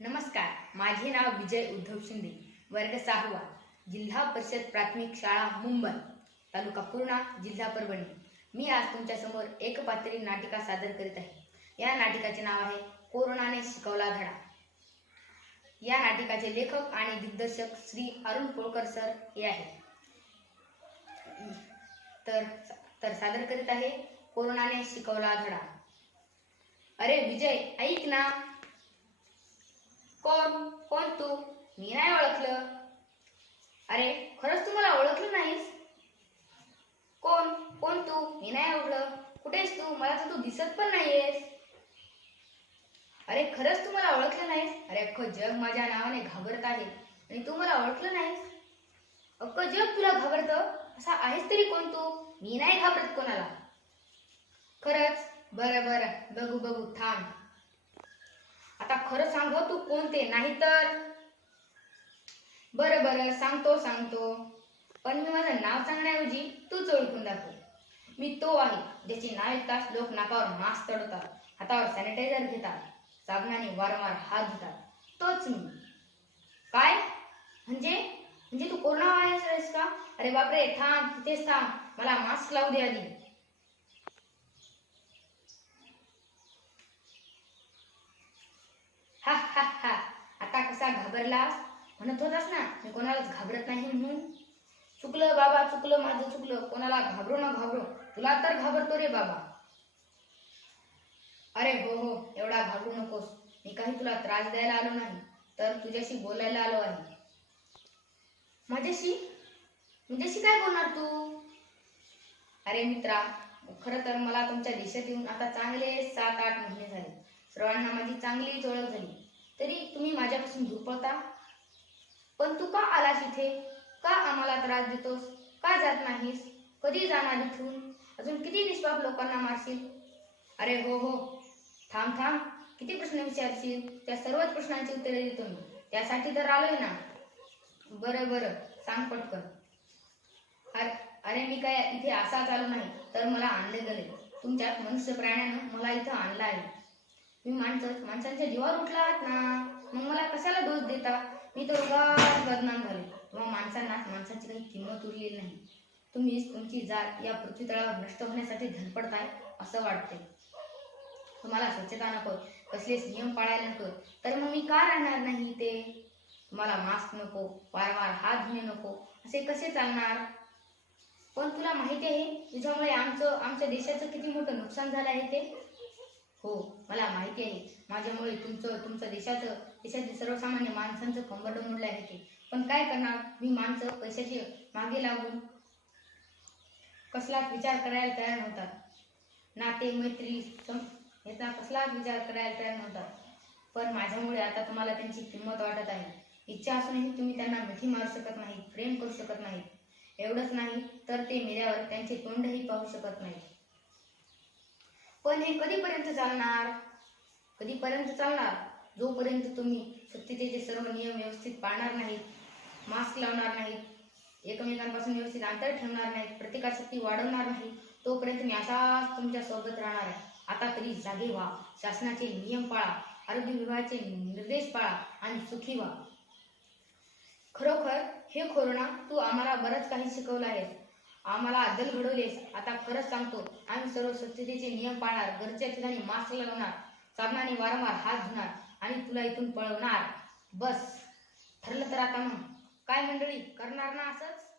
नमस्कार माझे नाव विजय उद्धव शिंदे वर्ग सहावा जिल्हा परिषद प्राथमिक शाळा मुंबई तालुका पूर्णा जिल्हा परभणी. मी आज तुमच्यासमोर एकपात्री नाटिका सादर करीत आहे. या नाटिकाचे नाव आहे कोरोनाने शिकवला धडा. या नाटिकाचे लेखक आणि दिग्दर्शक श्री अरुण पोळकर सर हे आहेत. तर तर सादर करीत आहे कोरोनाने शिकवला धडा. अरे विजय ऐक ना. कोण? कोण तू? मी नाही ओळखलं. अरे खरंच तू मला ओळखलं नाहीस? कोण? कोण तू? मी नाही ओळखलं. कुठेस तू? मला तर तू दिसत पण नाहीयेस. अरे खरंच तू मला ओळखलं नाहीस? अरे अख्खं जग माझ्या नावाने घाबरत आहे. आणि तू मला ओळखलं नाहीस? अख्खं जग तुला घाबरतं? असा आहेस तरी कोण तू? मी नाही घाबरत कोणाला. खरंच? बरं बरं. बघू बघू. थांब. आता खरं सांग हो तू कोणते? नाही तर बरं बरं सांगतो सांगतो. पण मी माझं नाव सांगण्याऐवजी तूच ओळखून दाखव. मी तो आहे ज्याचे नाव ऐकताच लोक नाकावर मास्क चढवतात हातावर सॅनिटायझर घेतात साबणाने वारंवार हात धुतात. तोच मी. काय? म्हणजे? म्हणजे तू कोरोना व्हायरस आहेस का? अरे बापरे थांब तिथेच थांब. मला मास्क लावू दे आधी हा हा हा आता कसा घाबरलास? म्हणत होतास ना मी कोणालाच घाबरत नाही म्हणून. चुकलं बाबा चुकलं माझं चुकलं. कोणाला घाबरू ना घाबरू. तुला तर घाबरतो रे बाबा. अरे हो हो एवढा घाबरू नकोस. मी काही तुला त्रास द्यायला आलो नाही तर तुझ्याशी बोलायला आलो आहे. माझ्याशी? तुझ्याशी काय बोलणार तू? अरे मित्रा खरं तर मला तुमच्या देशात येऊन आता चांगले सात आठ महिने झाले. सर्वांना माझी चांगलीच ओळख झाली. माझ्यापासून दूर पळता पण तू का आलास इथे? का आम्हाला त्रास देतोस? का जात नाहीस? कधी जाणार इथून? अजून किती निष्पाप लोकांना मारशील? अरे हो हो. थांब थांब. किती प्रश्न विचारशील? त्या सर्वच प्रश्नांची उत्तरे देतो मी. त्यासाठी तर आलोय ना. बरं बरं. सांग पटकन. अरे अरे मी काय इथे असाच आलो नाही तर मला आणले गेले तुमच्यात मनुष्य प्राण्यानं मला इथं आणलं आहे. मी माणसं माणसांच्या जीवावर उठला आहात ना? मग मला कशाला दोष देता? मी तर उगाच बदनाम झाले. तेव्हा माणसांना माणसाची काही किंमत उरलेली नाही. तुम्हीच तुमची जात या पृथ्वी तळावर नष्ट होण्यासाठी धडपडताय असं वाटते तुम्हाला स्वच्छता नको कसलेच नियम पाळायला नको. तर मग मी का राहणार नाही ते तुम्हाला मास्क नको वारंवार हात धुणे नको. असे कसे चालणार? पण तुला माहिती आहे तुझ्यामुळे आमचं आमच्या देशाचं किती मोठं नुकसान झालं आहे ते? हो मला माहिती आहे. माझ्यामुळे तुमचं तुमचं देशाचं देशातील सर्वसामान्य माणसांचं कंबर मोडलं आहे ते. पण काय करणार? मी माणसं पैशाची मागे लागून कसलाच विचार करायला तयार नव्हतात नाते मैत्री याचा कसलाच विचार करायला तयार नव्हतात पण माझ्यामुळे आता तुम्हाला त्यांची किंमत वाटत आहे. इच्छा असूनही तुम्ही त्यांना मिठी मारू शकत नाही प्रेम करू शकत नाही एवढंच नाही तर ते मेल्यावर त्यांचे तोंडही पाहू शकत नाही पण हे कधीपर्यंत चालणार? कधीपर्यंत चालणार? जोपर्यंत तुम्ही स्वच्छतेचे सर्व नियम व्यवस्थित पाळणार नाहीत मास्क लावणार नाहीत एकमेकांपासून व्यवस्थित अंतर ठेवणार नाहीत प्रतिकारशक्ती वाढवणार नाही तोपर्यंत मी असाच तुमच्यासोबत राहणार आहे. आता तरी जागे व्हा. शासनाचे नियम पाळा. आरोग्य विभागाचे निर्देश पाळा आणि सुखी व्हा. खरोखर हे कोरोना तू आम्हाला बरंच काही शिकवलं आहेस. आम्हाला अद्दल घडवलेस. आता खरंच सांगतो आम्ही सर्व स्वच्छतेचे नियम पाळणार घरच्या ठिकाणी मास्क लावणार साबणाने वारंवार हात धुणार आणि तुला इथून पळवणार. बस. ठरलं तर आता मग. काय मंडळी? करणार ना असंच?